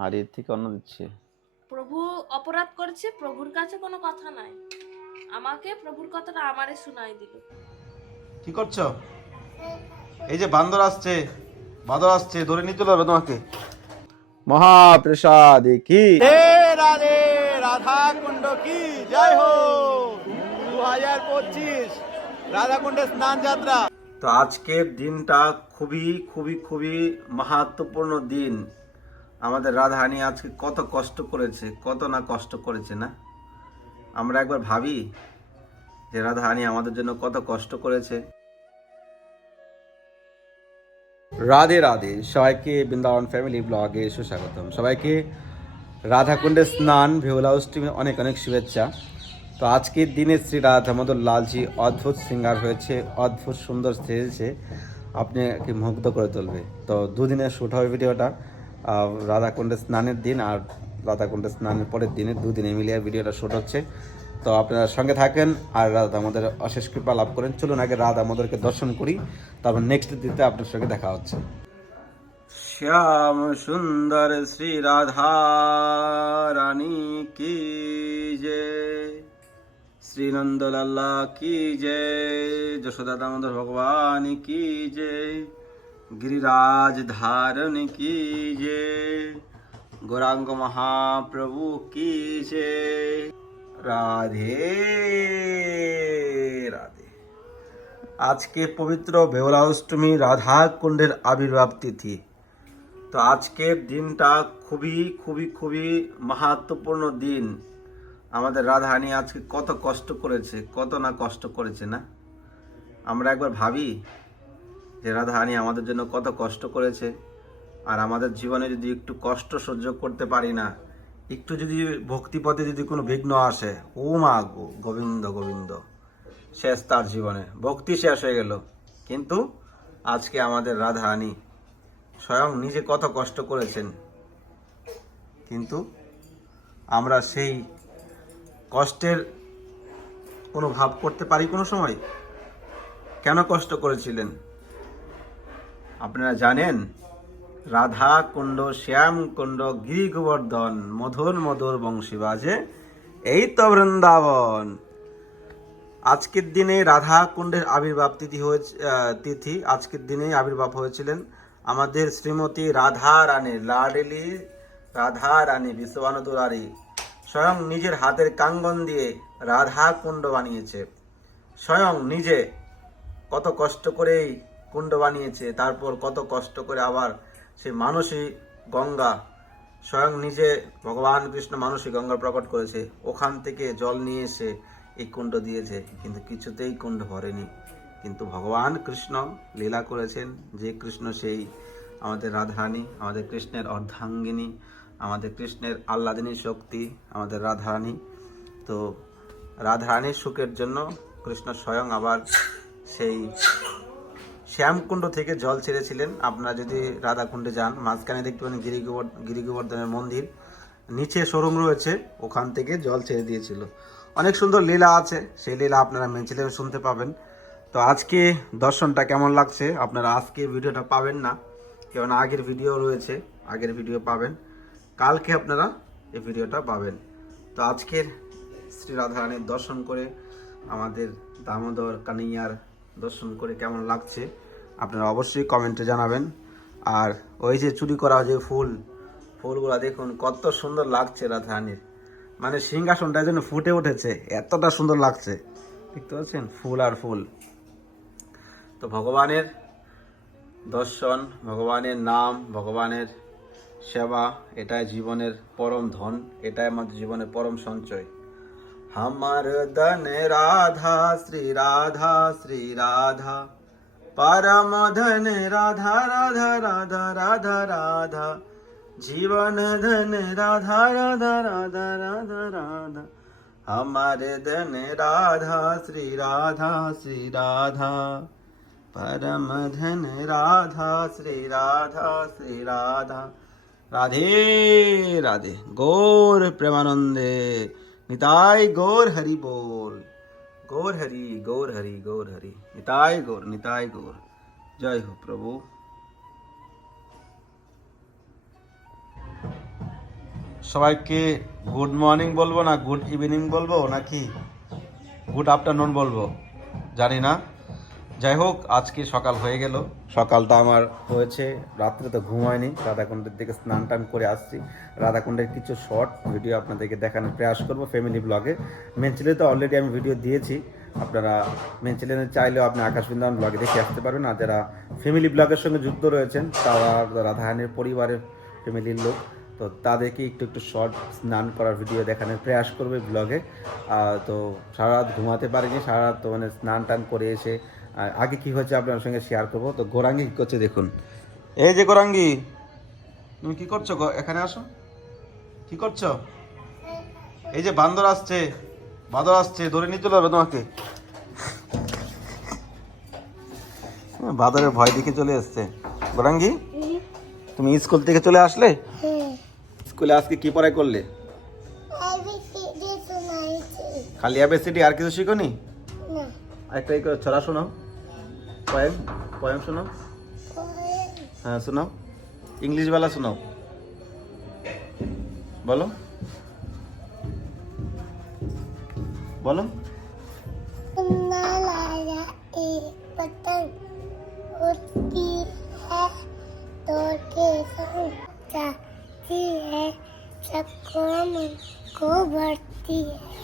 হাড়ির থেকে অন্ন দিচ্ছে। প্রভু অপরাধ করেছে প্রভুর কাছে কোনো কথা নাই। আমাকে প্রভুর কথাটা আমারে শোনাই দিল। কি করছ? এই যে বান্দর আসছে বাঁদর আসছে ধরে নিতে হবে তোমাকে। মহাপ্রসাদ কি? রাধে রাধা কুণ্ড কি? জয় হো। দু হাজার পঁচিশ রাধা কুণ্ডে স্নান যাত্রা। তো আজকের দিনটা খুবই খুবই খুবই মাহাত্মপূর্ণ দিন। আমাদের রাধাহানি আজকে কত কষ্ট করেছে, কত না কষ্ট করেছে না? আমরা একবার ভাবি যে রাধাহানি আমাদের জন্য কত কষ্ট করেছে। রাধে রাধে, সবাইকে বৃন্দাবন ফ্যামিলি ব্লগে সুস্বাগতম। সবাইকে রাধাকুণ্ডে স্নান ভেওলা অষ্টমী অনেক অনেক শুভেচ্ছা। তো আজকের দিনে শ্রী রাধা লালজি অদ্ভুত সিঙ্গার হয়েছে, অদ্ভুত সুন্দর সেজেছে। আপনাকে মুগ্ধ করে তুলবে। তো দুদিনের শ্যুট হবে ভিডিওটা। রাধাকুণ্ডে স্নানের দিন আর রাধাকুণ্ডে স্নানের পরের দিনে দুদিনে মিলিয়ে ভিডিওটা শ্যুট হচ্ছে। তো আপনারা সঙ্গে থাকেন আর রাধা আমাদের অশেষ কৃপা লাভ করেন। চলুন আগে রাধা আমাদেরকে দর্শন করি, তারপর নেক্সট দিতে আপনার সঙ্গে দেখা হচ্ছে। শ্যাম সুন্দর শ্রী রাধা রানী কি জয় শ্রী নন্দলাল্লা কি জয় যশোদা দামোদর ভগবান কি জয় गिरिराज धारण की जय गौरांग महाप्रभु की जय রাধে রাধে আজকে পবিত্র বেওলা অষ্টমী রাধা কুণ্ডের আবির্ভাব তিথি তো আজকের দিনটা খুবই খুবই খুবই মাহাত্মপূর্ণ দিন আমাদের রাধাহানি আজকে কত কষ্ট করেছে কত না কষ্ট করেছে না আমরা একবার ভাবি যে রাধাহানি আমাদের জন্য কত কষ্ট করেছে। আর আমাদের জীবনে যদি একটু কষ্ট সহ্য করতে পারি না, একটু যদি ভক্তিপথে যদি কোনো বিঘ্ন আসে, ও মা গো, গোবিন্দ গোবিন্দ, শেষ তার জীবনে। ভক্তি শেষ হয়ে গেল। কিন্তু আজকে আমাদের রাধাহানি স্বয়ং নিজে কত কষ্ট করেছেন। কিন্তু আমরা সেই কষ্টের কোনো ভাব করতে পারি কোনো সময়? কেন কষ্ট করেছিলেন? আপনারা জানেন, রাধা কুণ্ড, শ্যাম কুণ্ড, গিরি গোবর্ধন, মধুর মধুর বংশী বাজে এই তো বৃন্দাবন। আজকের দিনে রাধা কুণ্ডের আবির্ভাব তিথি হয়েছে তিথি আজকের দিনে আবির্ভাব হয়েছিলেন আমাদের শ্রীমতী রাধা রানী লাডলি, রাধা রানী বিশ্ববানুদুরারি স্বয়ং নিজের হাতের কাঙ্গন দিয়ে রাধা কুণ্ড বানিয়েছে। স্বয়ং নিজে কত কষ্ট করে এই কুণ্ড বানিয়েছে, তারপর কত কষ্ট করে আবার সেই মানসী গঙ্গা স্বয়ং নিজে ভগবান কৃষ্ণ মানসী গঙ্গা প্রকট করেছে, ওখান থেকে জল নিয়ে এসে এই কুণ্ড দিয়েছে। কিন্তু কিছুতেই কুণ্ড ভরেনি। কিন্তু ভগবান কৃষ্ণ লীলা করেছেন, যে কৃষ্ণ সেই আমাদের রাধারানী, আমাদের কৃষ্ণের অর্ধাঙ্গিনী, আমাদের কৃষ্ণের আহ্লাদিনী শক্তি, আমাদের রাধারানী। তো রাধারানীর সুখের জন্য কৃষ্ণ স্বয়ং আবার সেই শ্যামকুণ্ড থেকে জল ছেড়েছিলেন। আপনারা যদি রাধাকুণ্ডে যান, মাঝখানে দেখতে পাবেন গিরি গিরি মন্দির। নিচে শোরুম রয়েছে, ওখান থেকে জল ছেড়ে দিয়েছিল। অনেক সুন্দর লীলা আছে, সেই লীলা আপনারা মেনছিলেন শুনতে পাবেন। তো আজকে দর্শনটা কেমন লাগছে? আপনারা আজকে ভিডিওটা পাবেন না, কেননা আগের ভিডিও রয়েছে, আগের ভিডিও পাবেন। কালকে আপনারা এই ভিডিওটা পাবেন। তো আজকের শ্রী রাধারানীর দর্শন করে আমাদের দামোদর কানিয়ার দর্শন করে কেমন লাগছে, আপনারা অবশ্যই কমেন্টে জানাবেন। আর ওই যে চুরি করা যে ফুল, ফুলগুলো দেখুন, কত সুন্দর লাগছে রাধারানীর। মানে সিংহাসনটা যেন ফুটে উঠেছে, এতটা সুন্দর লাগছে। দেখতে পাচ্ছেন? ফুল আর ফুল। তো ভগবানের দর্শন, ভগবানের নাম, ভগবানের সেবা, এটাই জীবনের পরম ধন, এটাই আমাদের জীবনের পরম সঞ্চয়। हमर धन राधा, श्री राधा श्री राधा। परम धन राधा राधा राधा राधा राधा। जीवन धन राधा राधा राधा राधा राधा। हमारे धन राधा, श्री राधा श्री राधा। परम धन राधा, श्री राधा श्री राधा। राधे राधे। गौर प्रेमानंदे। निताय गौर हरि बोल गौर हरि गौर हरि गौर हरि निताय गौर निताय गौर जय हो प्रभु সবাইকে গুড মর্নিং বলবো না গুড ইভিনিং বলবো নাকি গুড আফটারনুন বলবো জানি না যাই হোক আজকে সকাল হয়ে গেল। সকালটা আমার হয়েছে, রাত্রে তো ঘুম হয়নি। রাধাকুণ্ডের দিকে স্নান টান করে আসছি। রাধাকুণ্ডের কিছু শর্ট ভিডিও আপনাদেরকে দেখানোর প্রয়াস করব ফ্যামিলি ব্লগে মেন তো অলরেডি আমি ভিডিও দিয়েছি। আপনারা মেন চ্যানেলে চাইলেও আপনি আকাশ বৃন্দাবন ব্লগে দেখে আসতে পারবেন। আর যারা ফ্যামিলি ব্লগের সঙ্গে যুক্ত রয়েছেন, তারা রাধাহানের পরিবারের ফ্যামিলির লোক, তো তাদেরকে একটু একটু শর্ট স্নান করার ভিডিও দেখানোর প্রয়াস করবে ব্লগে তো সারা রাত ঘুমাতে পারিনি, সারা রাত তো মানে স্নান টান করে এসে আগে কি হয়েছে আপনার সঙ্গে শেয়ার করব? তো গোরাঙ্গি কি করছে দেখুন। এই যে গোরাঙ্গি তুমি কি করছ গো? এখানে আসো। কি করছ? এই যে বান্দর আসছে বাঁদর আসছে ধরে নিয়ে চলে যাবে তোমাকে। বাদরের ভয় দেখে চলে এসছে। গোরাঙ্গি তুমি স্কুল থেকে চলে আসলে? স্কুলে আজকে কি পড়াই করলে? খালি এবিসিডি আর কিছু শিখোনি? একটা এই করে ছড়া শোনাও। পয়েম পয়েম শোনাও হ্যাঁ শোনাও ইংলিশ वाला শোনাও বলো বলো एक पतंग उड़ती है दौड़ के संग जाती है सबको मन को भरती है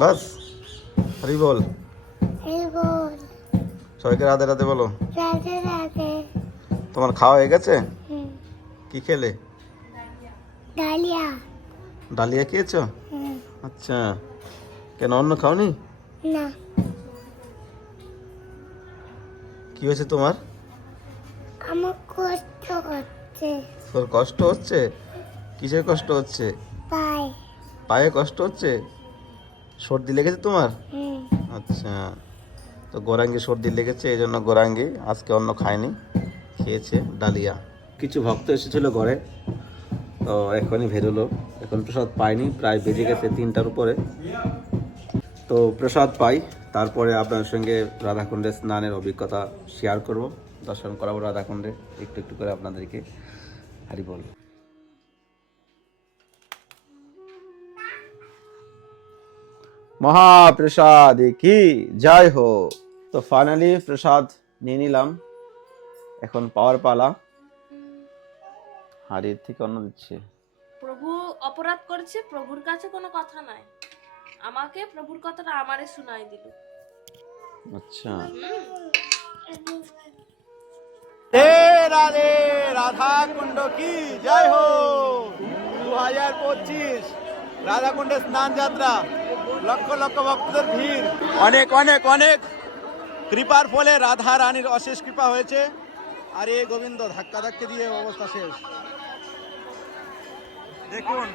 বাস হরি বল हे बोल সবাইকে রাধে রাধে বলো। তোমার খাওয়া হয়ে গেছে? কি খেলে? ডালিয়া। ডালিয়া খেয়েছো? আচ্ছা। কেন অন্য খাওনি? কি হয়েছে তোমার? আমার কষ্ট হচ্ছে। তোর কষ্ট হচ্ছে? কিসের কষ্ট হচ্ছে? পায়ে। কষ্ট হচ্ছে? সর্দি লেগেছে তোমার? আচ্ছা। তো গোরাঙ্গি সর্দি লেগেছে, এই জন্য গোরাঙ্গি আজকে অন্য খায়নি, খেয়েছে ডালিয়া। কিছু ভক্ত এসেছিল ঘরে, তো এখনই বেরোলো। এখন প্রসাদ পাইনি প্রায় বেজে গেছে তিনটার উপরে। তো প্রসাদ পাই, তারপরে আপনার সঙ্গে রাধাকুণ্ডে স্নানের অভিজ্ঞতা শেয়ার করব। দর্শন করাবো রাধাকুণ্ডে, একটু একটু করে আপনাদেরকে হারি বল। মহাপ্রসাদ কি? জয় হো তো ফাইনালি প্রসাদ নিয়ে নিলাম। এখন পাওয়ার পালা। হাড়ির থেকে অন্য দিচ্ছে। প্রভু অপরাধ করেছে প্রভুর কাছে কোনো কথা নাই। আমাকে প্রভুর কথাটা আমারে শোনাই দিল। আচ্ছা। হে রাধে রাধা কুণ্ড কি? জয় হো! দু হাজার পঁচিশ রাধা কুণ্ডের স্নান যাত্রা লক্ষ লক্ষ ভক্তদের ভিড়। অনেক অনেক অনেক। কৃপার ফলে রাধা রানীর অশেষ কৃপা হয়েছে। আর এ গোবিন্দ, ধাক্কা ধাক্কে দিয়ে অবস্থা শেষ। দেখুন।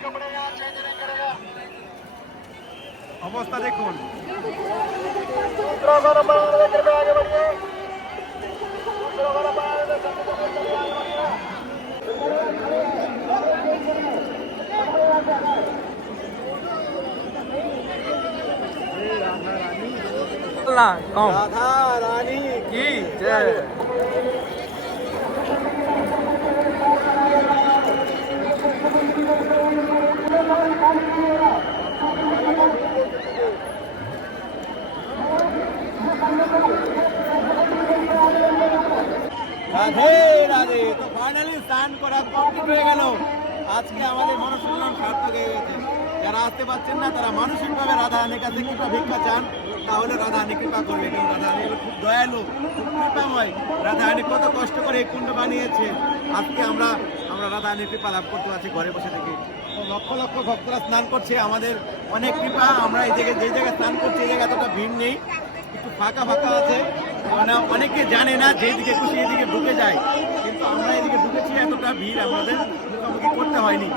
অবস্থা দেখুন। রাধা রানী কি জয় রাধে রাধে তো ফাইনালি স্নান করা কমপ্লিট হয়ে গেল। আজকে আমাদের মনসম্মান সার্থক হয়ে গেছে। যারা আসতে পারছেন না তারা মানসিকভাবে রাধা রানীর কাছে কৃপা ভিক্ষা চান। তাহলে রাধা রানী কৃপা করবে কারণ রাধা রানী হলো খুব দয়ালু, খুব কৃপাময়। রাধা রানী কত কষ্ট করে এই কুণ্ড বানিয়েছে। আজকে আমরা আমরা রাধা কৃপা লাভ করতে পারছি ঘরে বসে থেকে। লক্ষ লক্ষ ভক্তরা স্নান করছে, আমাদের অনেক কৃপা। আমরা এই জায়গায়, যে জায়গায় স্নান করছি, এই জায়গায় এতটা ভিড় নেই। একটু ফাঁকা ফাঁকা আছে। মানে অনেকে জানে না যে যেদিকে খুশি, এদিকে ঢুকে যায়। কিন্তু আমরা এদিকে ঢুকেছি, এতটা ভিড় আমাদের মুখোমুখি করতে হয়নি।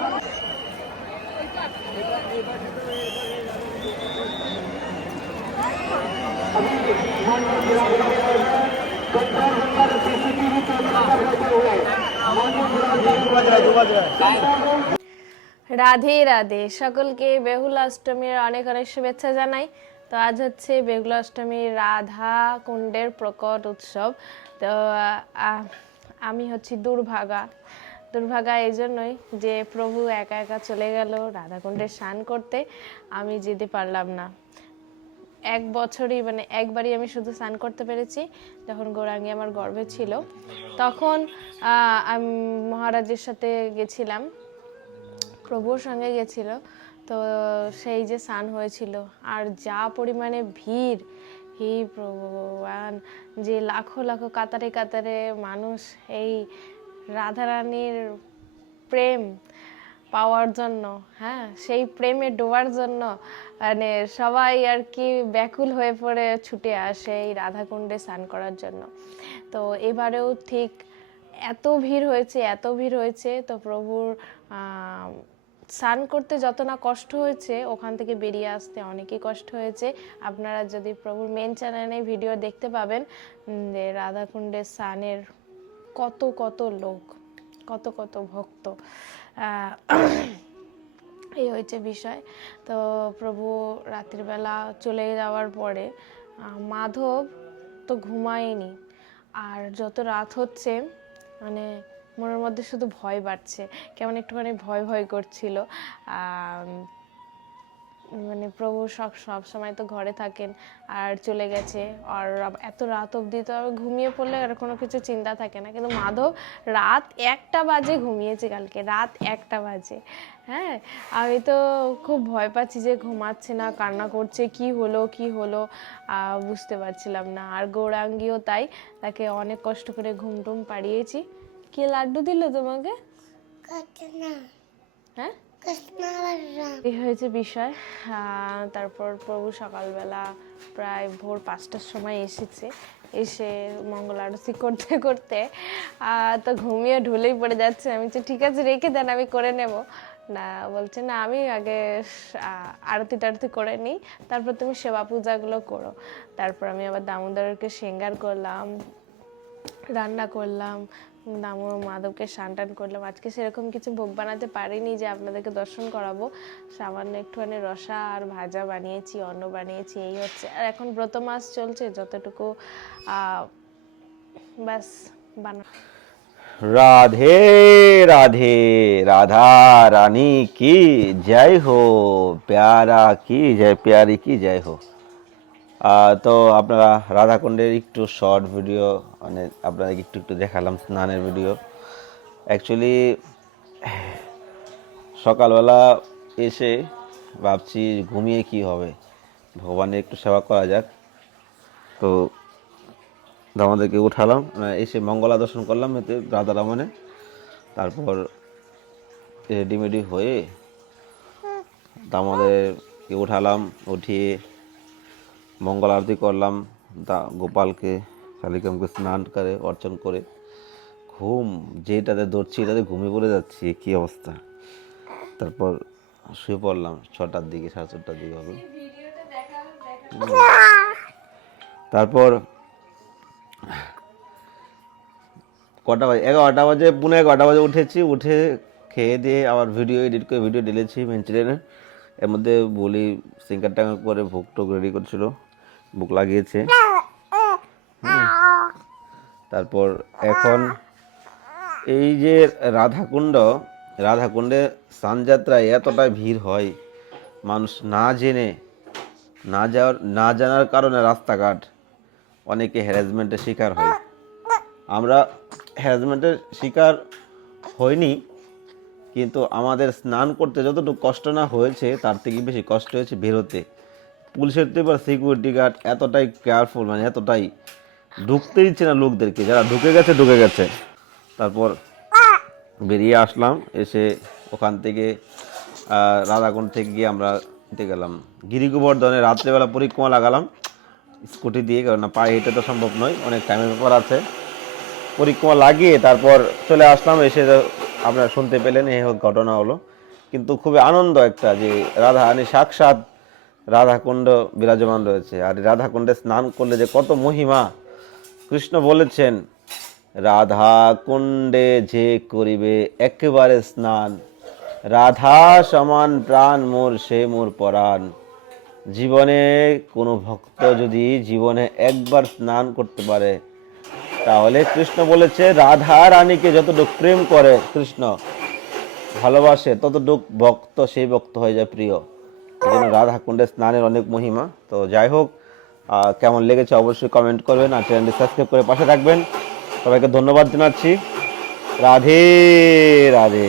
রাধে রাধে। সকলকে বেহুলা অষ্টমীর অনেক অনেক শুভেচ্ছা জানাই। তো আজ হচ্ছে বেহুলা অষ্টমীর রাধা কুণ্ডের প্রকট উৎসব। তো আমি হচ্ছি দুর্ভাগা। দুর্ভাগা এই জন্যই যে প্রভু একা একা চলে গেল রাধাকুণ্ডে স্নান করতে, আমি যেতে পারলাম না। এক বছরই মানে একবারই আমি শুধু স্নান করতে পেরেছি, যখন গৌরাঙ্গী আমার গর্ভে ছিল। তখন আমি, মহারাজের সাথে গেছিলাম। প্রভুর সঙ্গে গেছিল। তো সেই যে স্নান হয়েছিল, আর যা পরিমাণে ভিড়, হি প্রভুবান যে লাখো লাখো, কাতারে কাতারে মানুষ, এই রাধারানীর প্রেম পাওয়ার জন্য হ্যাঁ সেই প্রেমে ডোবার জন্য মানে সবাই আর কি ব্যাকুল হয়ে পড়ে ছুটে আসে এই রাধাকুণ্ডে স্নান করার জন্য। তো এবারেও ঠিক এত ভিড় হয়েছে, এত ভিড় হয়েছে, তো প্রভুর স্নান করতে যত না কষ্ট হয়েছে, ওখান থেকে বেরিয়ে আসতে অনেকই কষ্ট হয়েছে। আপনারা যদি প্রভুর মেন চ্যানেলে ভিডিও দেখতে পাবেন যে রাধাকুণ্ডের স্নানের কত কত লোক, কত কত ভক্ত। এই হয়েছে বিষয়। তো প্রভু রাত্রিবেলা চলে যাওয়ার পরে মাধব তো ঘুমায়নি। আর যত রাত হচ্ছে মানে মনের মধ্যে শুধু ভয় বাড়ছে। কেমন একটুখানি ভয় ভয় করছিল। মানে প্রভু সব সব সময় তো ঘরে থাকেন আর চলে গেছে। আর এত রাত অবধি তো আর ঘুমিয়ে পড়লে আর কোনো কিছু চিন্তা থাকে না। কিন্তু মাধব রাত একটা বাজে ঘুমিয়েছে কালকে রাত একটা বাজে। হ্যাঁ আমি তো খুব ভয় পাচ্ছি যে ঘুমাচ্ছে না কান্না করছে কি হলো কি হলো আহ, বুঝতে পারছিলাম না। আর গৌরাঙ্গীও তাই তাকে অনেক কষ্ট করে ঘুম টুম পাড়িয়েছি। কে লাড্ডু দিল তোমাকে? হ্যাঁ? এই হয়েছে বিষয়। তারপর প্রভু সকালবেলা প্রায় ভোর পাঁচটার সময় এসেছে। এসে মঙ্গল আরতি করতে করতে তো ঘুমিয়ে ঢুলেই পড়ে যাচ্ছে। আমি বলছি, ঠিক আছে, রেখে দেন, আমি করে নেব। না, বলছে, না, আমি আগে আরতি টারতি করে নিই। তারপর তুমি সেবা পূজাগুলো করো। তারপর আমি আবার দামোদরকে সিঙ্গার করলাম, রান্না করলাম দামর মাধবকে স্নান টান করলাম। আজকে সেরকম কিছু ভোগ বানাতে পারিনি যে আপনাদেরকে দর্শন করাবো। সামান্য একটুখানি রসা আর ভাজা বানিয়েছি, অন্ন বানিয়েছি, এই হচ্ছে। আর এখন ব্রত মাস চলছে, যতটুকু ব্যাস, বানা রাধে রাধে, রাধা রানী কি জয় হো, প্যারা কি জয়, প্যারি কি জয় হো। তো আপনারা রাধাকুণ্ডের একটু শর্ট ভিডিও মানে আপনাদের একটু একটু দেখালাম স্নানের ভিডিও অ্যাকচুয়ালি সকালবেলা এসে ভাবছি ঘুমিয়ে কি হবে। ভগবানের একটু সেবা করা যাক। তো আমাদেরকে উঠালাম এসে মঙ্গলা দর্শন করলাম এতে রাধা রামনে তারপর রেডিমেডি হয়ে দামোদরকে উঠালাম, উঠিয়ে মঙ্গল আরতি করলাম, দা গোপালকে শালিকামকে স্নান করে, অর্চন করে। ঘুম যে যেটাতে ধরছি, এটাতে ঘুমিয়ে পড়ে যাচ্ছি কি অবস্থা? তারপর শুয়ে পড়লাম, ছটার দিকে, সাড়ে চারটার দিকে হবে। তারপর কটা বাজে, এগারোটা বাজে, পুনে এগারোটা বাজে উঠেছি, উঠে খেয়ে দিয়ে আবার ভিডিও এডিট করে ভিডিও ঢেলেছি মেন চ্যানেলে এর মধ্যে বলি সিঙ্গার টাঙ্গার করে ভোগ টোক রেডি করছিল। বুক লাগিয়েছে। তারপর এখন এই যে রাধাকুণ্ড রাধাকুণ্ডে স্নানযাত্রায় এতটাই ভিড় হয় মানুষ না জেনে না যাওয়ার না জানার কারণে রাস্তাঘাট অনেকে হ্যারাসমেন্টের শিকার হয়। আমরা হ্যারাসমেন্টের শিকার হইনি কিন্তু আমাদের স্নান করতে যতটুকু কষ্ট না হয়েছে তার থেকে বেশি কষ্ট হয়েছে বেরোতে। পুলিশের তো এবার সিকিউরিটি গার্ড এতটাই কেয়ারফুল মানে এতটাই ঢুকতে দিচ্ছে না লোকদেরকে। যারা ঢুকে গেছে ঢুকে গেছে। তারপর বেরিয়ে আসলাম, এসে ওখান থেকে রাধাকুণ্ড থেকে গিয়ে আমরা হেঁটে গেলাম। গিরি গোবর্ধনে রাত্রেবেলা পরিক্রমা লাগালাম, স্কুটি দিয়ে কারণ না পায়ে হেঁটে তো সম্ভব নয়, অনেক টাইমের ব্যাপার আছে। পরিক্রমা লাগিয়ে তারপর চলে আসলাম, এসে আপনারা শুনতে পেলেন, এই ঘটনা হলো। কিন্তু খুবই আনন্দ একটা যে রাধা মানে সাক্ষাৎ রাধাকুণ্ড বিরাজমান রয়েছে। আর রাধাকুণ্ডে স্নান করলে যে কত মহিমা। কৃষ্ণ বলেছেন রাধা কুণ্ডে যে করিবে একেবারে স্নান, রাধা সমান প্রাণ মোর, সে মোর পরাণ। জীবনে কোনো ভক্ত যদি জীবনে একবার স্নান করতে পারে, তাহলে কৃষ্ণ বলেছে, রাধা রানীকে যতটুক প্রেম করে কৃষ্ণ, ভালোবাসে, ততটুক ভক্ত, সেই ভক্ত হয়ে যায় প্রিয়। এই জন্য রাধা কুণ্ডে স্নানের অনেক মহিমা। তো যাই হোক কেমন লেগেছে অবশ্যই কমেন্ট করবেন আর চ্যানেলটি সাবস্ক্রাইব করে পাশে থাকবেন। সবাইকে ধন্যবাদ জানাচ্ছি। রাধে রাধে।